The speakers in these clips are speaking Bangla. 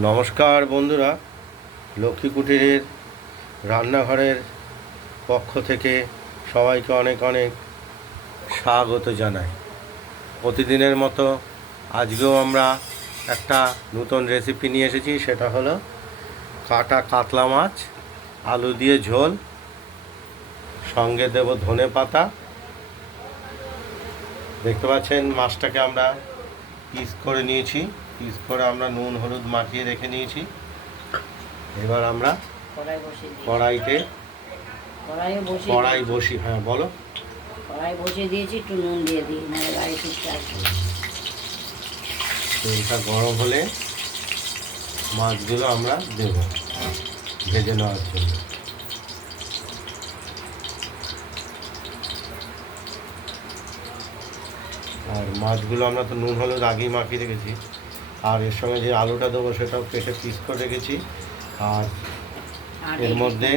নমস্কার বন্ধুরা, লক্ষ্মী কুটিরের রান্নাঘরের পক্ষ থেকে সবাইকে অনেক অনেক স্বাগত জানাই। প্রতিদিনের মতো আজকেও আমরা একটা নতুন রেসিপি নিয়ে এসেছি, সেটা হলো কাটা কাতলা মাছ, আলু দিয়ে ঝোল, সঙ্গে দেব ধনে পাতা। দেখতে পাচ্ছেন মাছটাকে আমরা পিস করে নিয়েছি। পিস করে আমরা নুন হলুদ মাখিয়ে রেখে নিয়েছি এবার আমরা কড়াইতে কড়াই বসি হ্যাঁ বলো। কড়াই বসিয়ে দিয়েছি একটু নুন দিয়ে দিই গাড়ি তেলটা গরম হলে মাছগুলো আমরা দেব ভেজে নেওয়ার জন্য। আর মাছগুলো আমরা তো নুন হলুদ আগেই মাখিয়ে রেখেছি। আর এর সঙ্গে যে আলুটা দেবো সেটাও কেটে পিস করে রেখেছি। আর এর মধ্যে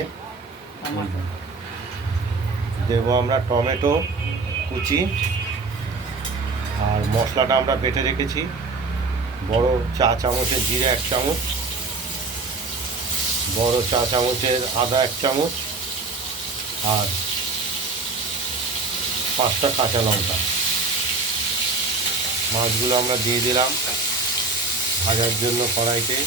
দেবো আমরা টমেটো কুচি আর মশলাটা আমরা বেটে রেখেছি। বড় চা চামচের জিরে এক চামচ বড় চা চামচের আদা এক চামচ আর পাঁচটা কাঁচা লঙ্কা। মাছগুলো আমরা দিয়ে দিলাম। ভাজার জন্য কড়াইতে।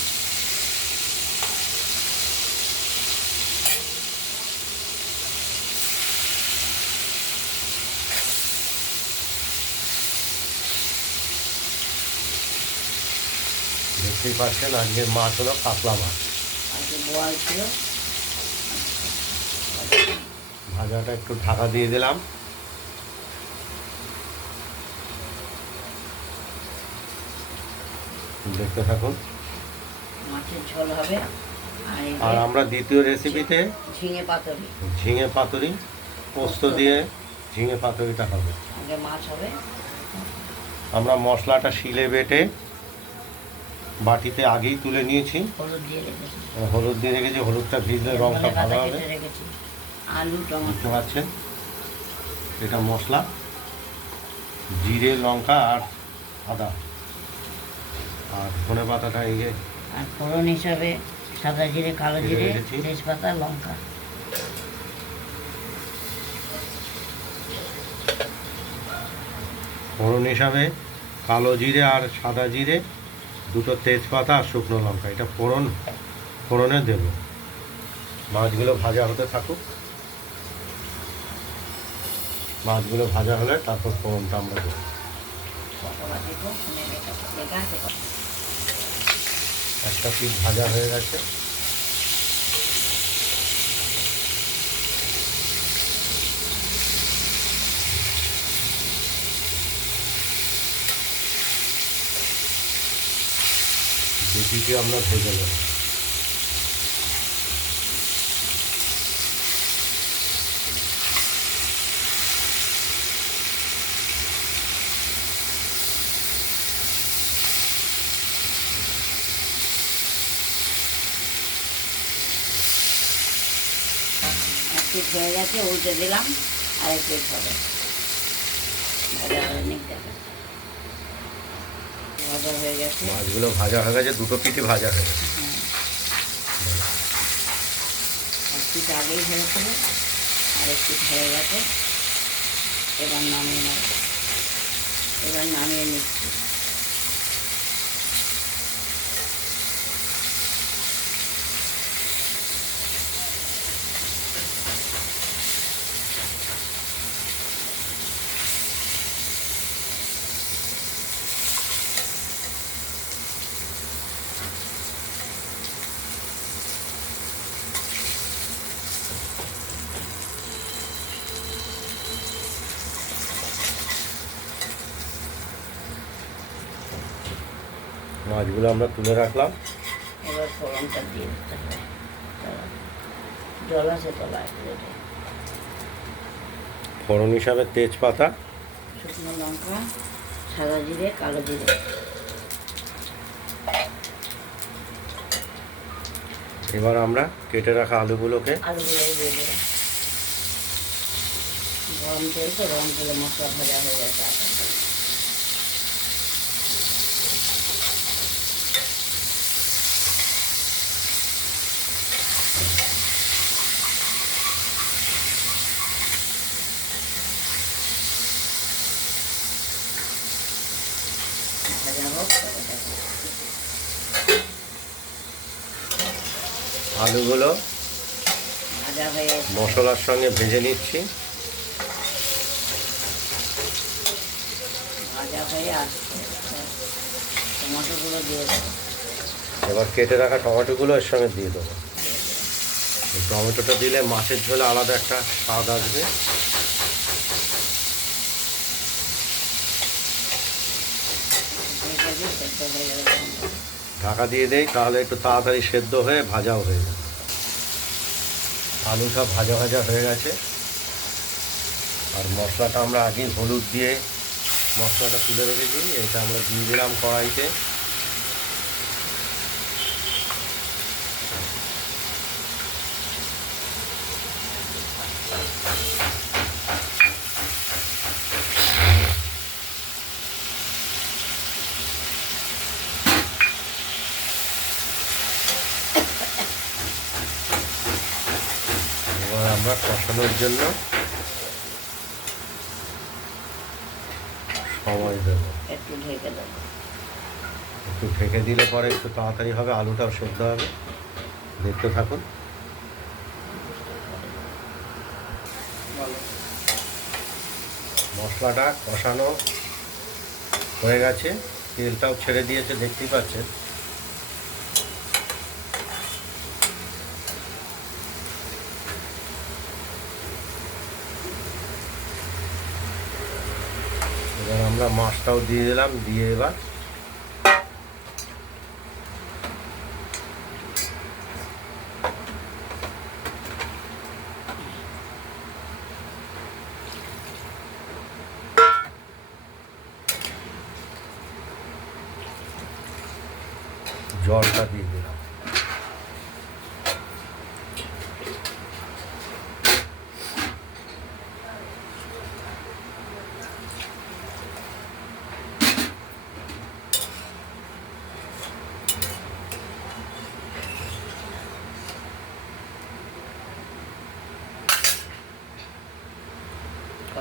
দেখতেই পাচ্ছেন আজকের মাছ হলো কাতলা মাছ। ভাজাটা একটু ঢাকা দিয়ে দিলাম। দেখতে থাকুন। মাছের ঝোল হবে আর আমরা দ্বিতীয় রেসিপিতে ঝিঙে পাতরি। ঝিঙে পাতুরি পোস্ত দিয়ে ঝিঙে পাতুরিটা হবে। আগে মাছ হবে। আমরা মশলাটা শিলে বেটে বাটিতে আগেই তুলে নিয়েছি। হলুদ দিয়ে রেখেছি। হলুদ দিয়ে রেখেছি হলুদটা ভিজলে পাতা ভালো হবে। আলু টমেটো। বুঝতে পারছেন? এটা মশলা জিরে লঙ্কা আর আদা। আর ধনে পাতাটা এই যে আর ফোড়ন হিসাবে সাদা জিরে কালো জিরে। তেজপাতা লঙ্কা। ফোড়ন হিসাবে কালো জিরে আর সাদা জিরে দুটো তেজপাতা আর শুকনো লঙ্কা। এটা ফোড়ন ফোড়নে দেব। মাছগুলো ভাজা হতে থাকুক। মাছগুলো ভাজা হলে তারপর ফোড়নটা আমরা দেবো। একটা পিস ভাজা হয়ে গেছে? দুটিকে আমরা ভেজে নেব? হয়ে গেছে উল্টে দিলাম আর এক পিস হবে ভাজা হয়ে নিক দেখো। ভাজা হয়ে গেছে। মাছগুলো ভাজা হয়ে গেছে দুটো পিঠে ভাজা হয়ে গেছে। হ্যাঁ। এক পিস আগেই হয়েছিল আর এক পিস হয়ে গেছে। এবার নামিয়ে নেব। এবার নামিয়ে নিচ্ছি। মাছগুলো আমরা তুলে রাখলাম। এবার ফোড়নটা দিয়ে দিতে হবে। জল আছে তলায় ফোড়ন হিসাবে তেজপাতা। শুকনো লঙ্কা সাদা জিরে কালো জিরে। এবার আমরা কেটে রাখা আলুগুলোকে আলুগুলো দিয়ে দেবো। গরম তেল তো গরম তেলে মশলা ভাজা হয়ে গেছে আলুগুলো। মশলার সঙ্গে ভেজে নিচ্ছি। এবার কেটে রাখা টমেটোগুলো এর সঙ্গে দিয়ে দেবো। টমেটোটা দিলে মাছের ঝোলে আলাদা একটা স্বাদ আসবে। ঢেকে দিয়ে ঢাকা দিয়ে দেই, তাহলে একটু তাড়াতাড়ি সেদ্ধ হয়ে ভাজাও হয়ে যাবে। আলু সব ভাজা ভাজা হয়ে গেছে। আর মশলাটা আমরা আগে হলুদ দিয়ে মশলাটা তুলে রেখেছি, এটা আমরা দিয়ে দিলাম কড়াইতে এবার আমরা কষানোর জন্য সময় দেবো। একটু ঢেকে দেবো। একটু ঢেকে দিলে পরে একটু তাড়াতাড়ি হবে আলুটাও সেদ্ধ হবে। দেখতে থাকুন। মশলাটা কষানো হয়ে গেছে তেলটাও ছেড়ে দিয়েছে দেখতেই পাচ্ছেন। এবার আমরা মাছটাও দিয়ে দিলাম দিয়ে এবার জলটা দিয়ে দিলাম।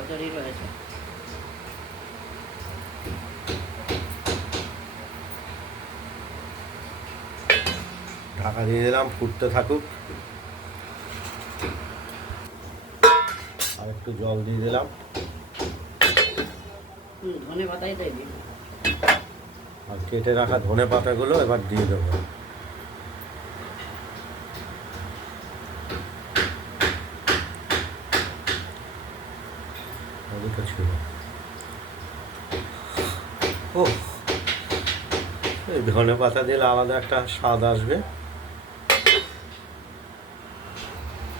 কচুরি রয়েছে। ঢাকা দিয়ে দিলাম ফুটতে থাকুক। আর একটু জল দিয়ে দিলাম। ধনে পাতাই দিই আর কেটে রাখা ধনে পাতাগুলো এবার দিয়ে দেবো। এই ধনে পাতা দিলে আলাদা একটা স্বাদ আসবে।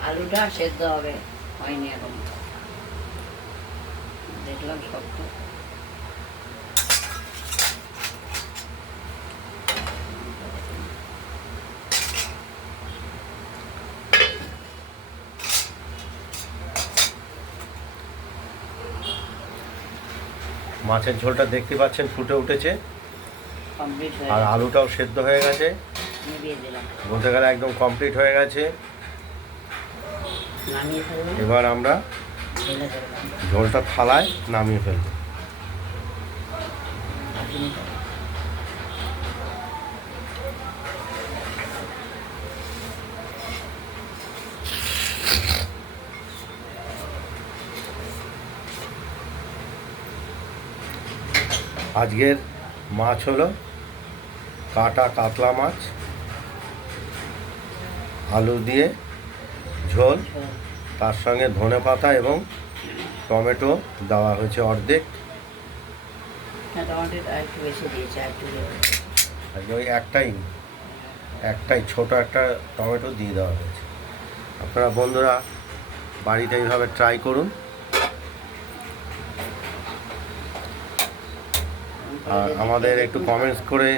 আলুটা সেদ্ধ হবে হয়নি এখন। দেখলাম শক্ত। মাছের ঝোলটা দেখতে পাচ্ছেন ফুটে উঠেছে। আর আলুটাও সেদ্ধ হয়ে গেছে। বলতে গেলে একদম কমপ্লিট হয়ে গেছে। এবার আমরা ঝোলটা থালায় নামিয়ে ফেলব। আজকের মাছ হলো কাটা কাতলা মাছ আলু দিয়ে ঝোল। তার সঙ্গে ধনে পাতা এবং টমেটো দেওয়া হয়েছে অর্ধেক। হ্যাঁ ওই একটাই একটাই ছোট একটা টমেটো দিয়ে দেওয়া হয়েছে। আপনারা বন্ধুরা বাড়িতে এইভাবে ট্রাই করুন। আর আমাদের একটু কমেন্টস করে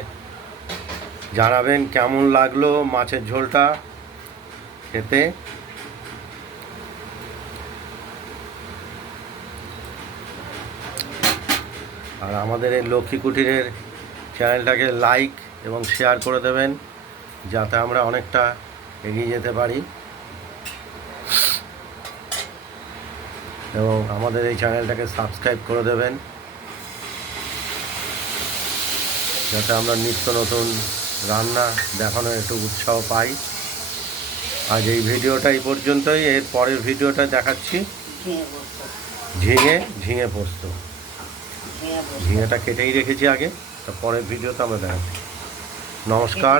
জানাবেন কেমন লাগল মাছের ঝোলটা খেতে। আর আমাদের এই লক্ষ্মী কুটিরের চ্যানেলটাকে লাইক এবং শেয়ার করে দেবেন, যাতে আমরা অনেকটা এগিয়ে যেতে পারি। এবং আমাদের এই চ্যানেলটাকে সাবস্ক্রাইব করে দেবেন। যাতে আমরা নিত্য নতুন রান্না দেখানোর একটু উৎসাহ পাই। আজ এই ভিডিওটা এই পর্যন্তই। এর পরের ভিডিওটা দেখাচ্ছি। ঝিঙে ঝিঙে পোস্ত। ঝিঙেটা কেটেই রেখেছি আগে। তা পরের ভিডিওটা আমরা দেখাচ্ছি। নমস্কার।